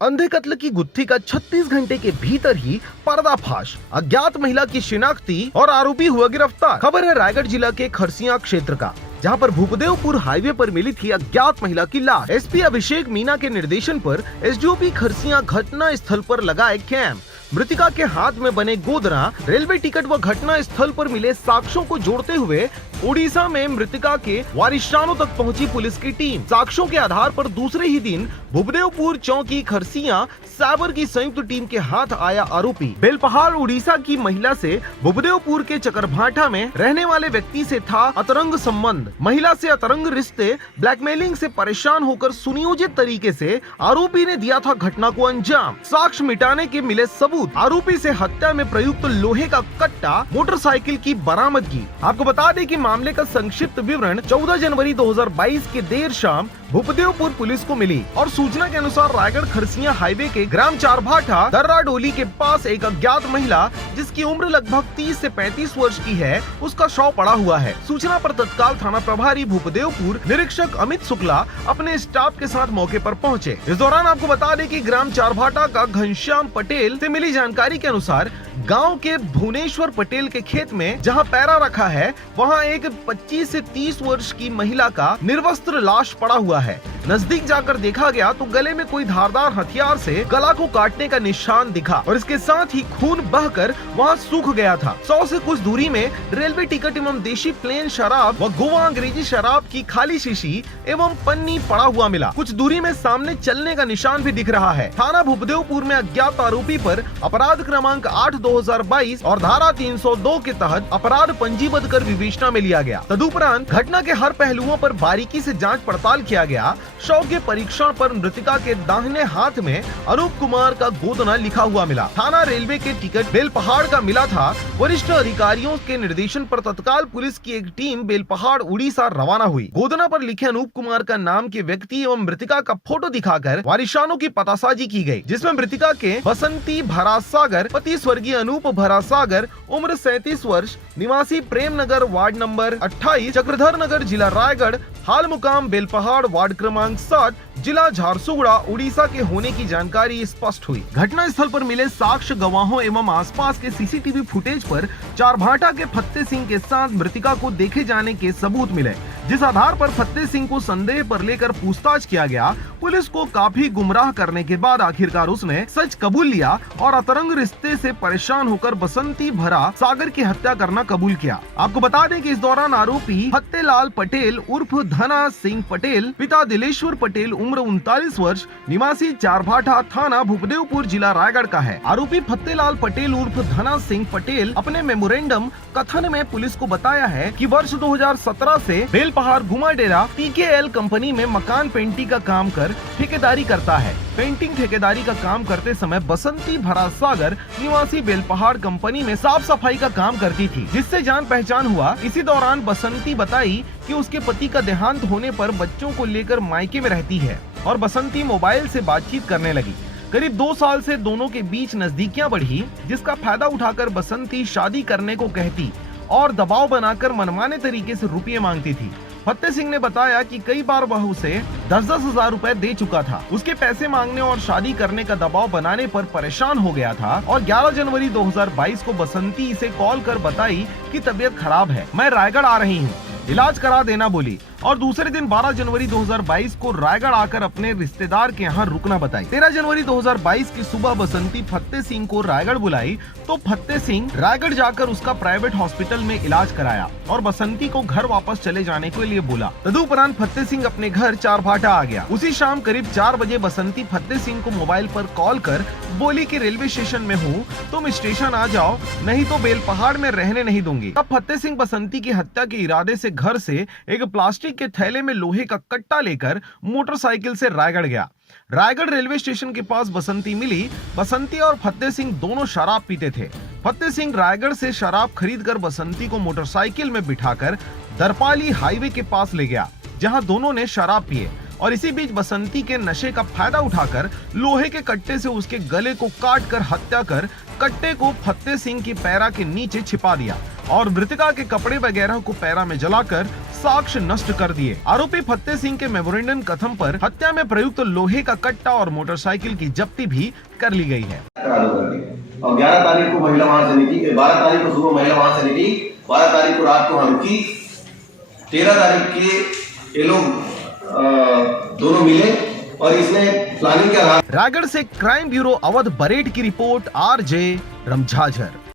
अंधे कत्ल की गुत्थी का 36 घंटे के भीतर ही पर्दाफाश। अज्ञात महिला की शिनाख्ती और आरोपी हुआ गिरफ्तार। खबर है रायगढ़ जिला के खरसिया क्षेत्र का, जहां पर भूपदेवपुर हाईवे पर मिली थी अज्ञात महिला की लाश। एसपी अभिषेक मीना के निर्देशन पर एसडीओपी खरसिया घटना स्थल पर लगाए कैंप। मृतिका के हाथ में बने गोदना, रेलवे टिकट व घटना स्थल पर मिले साक्ष्यों को जोड़ते हुए उड़ीसा में मृतिका के वारिसानों तक पहुंची पुलिस की टीम। साक्ष्यों के आधार पर दूसरे ही दिन भूपदेवपुर चौकी खरसिया साइबर की संयुक्त टीम के हाथ आया आरोपी। बेलपहाड़ उड़ीसा की महिला से भूपदेवपुर के चकरभाठा में रहने वाले व्यक्ति से था अतरंग संबंध। महिला से अतरंग रिश्ते, ब्लैकमेलिंग से परेशान होकर सुनियोजित तरीके से आरोपी ने दिया था घटना को अंजाम। साक्ष्य मिटाने के मिले सबूत, आरोपी से हत्या में प्रयुक्त लोहे का कट्टा, मोटरसाइकिल की बरामदगी। आपको बता दें कि मामले का संक्षिप्त विवरण 14 जनवरी 2022 के देर शाम भूपदेवपुर पुलिस को मिली और सूचना के अनुसार रायगढ़ खरसिया हाईवे के ग्राम चारभाठा दर्रा डोली के पास एक अज्ञात महिला, जिसकी उम्र लगभग 30 से 35 वर्ष की है, उसका शव पड़ा हुआ है। सूचना पर तत्काल थाना प्रभारी भूपदेवपुर निरीक्षक अमित शुक्ला अपने स्टाफ के साथ मौके पर पहुंचे। इस दौरान आपको बता दें कि ग्राम चारभाठा का घनश्याम पटेल से मिली जानकारी के अनुसार गांव के भुवनेश्वर पटेल के खेत में जहां पैरा रखा है, वहां एक 25 से 30 वर्ष की महिला का निर्वस्त्र लाश पड़ा हुआ है। नजदीक जाकर देखा गया तो गले में कोई धारदार हथियार से गला को काटने का निशान दिखा और इसके साथ ही खून बहकर वहां सूख गया था। 100 से कुछ दूरी में रेलवे टिकट एवं देशी प्लेन शराब व गोवा अंग्रेजी शराब की खाली शीशी एवं पन्नी पड़ा हुआ मिला। कुछ दूरी में सामने चलने का निशान भी दिख रहा है। थाना भूपदेवपुर में अज्ञात आरोपी पर अपराध क्रमांक 8/2022 और धारा 302 के तहत अपराध पंजीबद्ध कर विवेचना में लिया गया। तदुपरांत घटना के हर पहलुओं पर बारीकी से जांच पड़ताल किया गया। शव के परीक्षण पर मृतिका के दाहिने हाथ में अनूप कुमार का गोदना लिखा हुआ मिला। थाना रेलवे के टिकट बेलपहाड़ का मिला था। वरिष्ठ अधिकारियों के निर्देशन पर तत्काल पुलिस की एक टीम बेलपहाड़ उड़ीसा रवाना हुई। गोदना पर लिखे अनूप कुमार का नाम के व्यक्ति एवं मृतिका का फोटो दिखाकर वारिसानों की पतासाजी की गई, जिसमें मृतिका के बसंती भरासागर, पति स्वर्गीय अनूप भरासागर, उम्र 37 वर्ष, निवासी प्रेम नगर, वार्ड नंबर 28, चक्रधर नगर, जिला रायगढ़, हाल मुकाम बेलपहाड़, वार्ड क्रमांक 7, जिला झारसुगुड़ा, उड़ीसा के होने की जानकारी स्पष्ट हुई। घटना स्थल पर मिले साक्ष्य, गवाहों एवं आसपास के सीसीटीवी फुटेज पर चारभाठा के फत्ते सिंह के साथ मृतिका को देखे जाने के सबूत मिले, जिस आधार पर फत्ते सिंह को संदेह पर लेकर पूछताछ किया गया। पुलिस को काफी गुमराह करने के बाद आखिरकार उसने सच कबूल लिया और अतरंग रिश्ते से परेशान होकर बसंती भरा सागर की हत्या करना कबूल किया। आपको बता दें कि इस दौरान आरोपी फत्तेलाल पटेल उर्फ धना सिंह पटेल, पिता दिलेश्वर पटेल, उम्र 39 वर्ष, निवासी चारभाठा, थाना भूपदेवपुर, जिला रायगढ़ का है। आरोपी फत्तेलाल पटेल उर्फ धना सिंह पटेल अपने मेमोरेंडम कथन में पुलिस को बताया है कि वर्ष 2017 से बेलपहाड़ गुमाडेरा पीकेएल कंपनी में मकान पेंटिंग का काम कर ठेकेदारी करता है। पेंटिंग ठेकेदारी का काम करते समय बसंती भरासागर निवासी बेलपहाड़ कंपनी में साफ सफाई का काम करती थी, जिससे जान पहचान हुआ। इसी दौरान बसंती बताई कि उसके पति का देहांत होने पर बच्चों को लेकर मायके में रहती है और बसंती मोबाइल से बातचीत करने लगी। करीब 2 साल से दोनों के बीच नजदीकियां बढ़ी, जिसका फायदा उठाकर बसंती शादी करने को कहती और दबाव बनाकर मनमाने तरीके से रुपये मांगती थी। फत्ते सिंह ने बताया कि कई बार वह उसे 10-10 हजार रुपए दे चुका था। उसके पैसे मांगने और शादी करने का दबाव बनाने पर परेशान हो गया था और 11 जनवरी 2022 को बसंती इसे कॉल कर बताई कि तबीयत खराब है, मैं रायगढ़ आ रही हूँ, इलाज करा देना बोली। और दूसरे दिन 12 जनवरी 2022 को रायगढ़ आकर अपने रिश्तेदार के यहाँ रुकना बताई। 13 जनवरी 2022 की सुबह बसंती फत्ते सिंह को रायगढ़ बुलाई तो फत्ते सिंह रायगढ़ जाकर उसका प्राइवेट हॉस्पिटल में इलाज कराया और बसंती को घर वापस चले जाने के लिए बोला। तदुपरांत फत्ते सिंह अपने घर चारभाठा आ गया। उसी शाम करीब 4 बजे बसंती फत्ते सिंह को मोबाइल पर कॉल कर बोली कि रेलवे स्टेशन में हूँ, तुम स्टेशन आ जाओ, नहीं तो बेलपहाड़ में रहने नहीं दूंगी। तब फत्ते सिंह बसंती की हत्या के इरादे से घर से एक प्लास्टिक के थैले में लोहे का कट्टा लेकर मोटरसाइकिल से रायगढ़ गया। रायगढ़ रेलवे स्टेशन के पास बसंती मिली। बसंती और फत्ते सिंह दोनों शराब पीते थे। फत्ते सिंह रायगढ़ से शराब खरीदकर बसंती को मोटरसाइकिल में बिठाकर दरपाली हाईवे के पास ले गया, जहां दोनों ने शराब पिए और इसी बीच बसंती के नशे का फायदा उठाकर लोहे के कट्टे से उसके गले को काट कर हत्या कर कट्टे को फत्ते सिंह की पैरा के नीचे छिपा दिया। और मृतका के कपड़े वगैरह को पैरा में जलाकर साक्ष्य नष्ट कर दिए। आरोपी फत्ते सिंह के मेमोरेंडम कथन पर हत्या में प्रयुक्त लोहे का कट्टा और मोटरसाइकिल की जब्ती भी कर ली गई है। और 11 तारीख को महिला वहां से निकली, 12 तारीख को सुबह महिला वहां से निकली, 12 तारीख को रात को वहां रुकी, 13 तारीख के ये लोग दोनों मिले और इसने प्लानिंग के आधार। रायगढ़ से क्राइम ब्यूरो अवध बरेट की रिपोर्ट, RJ रमझाझर।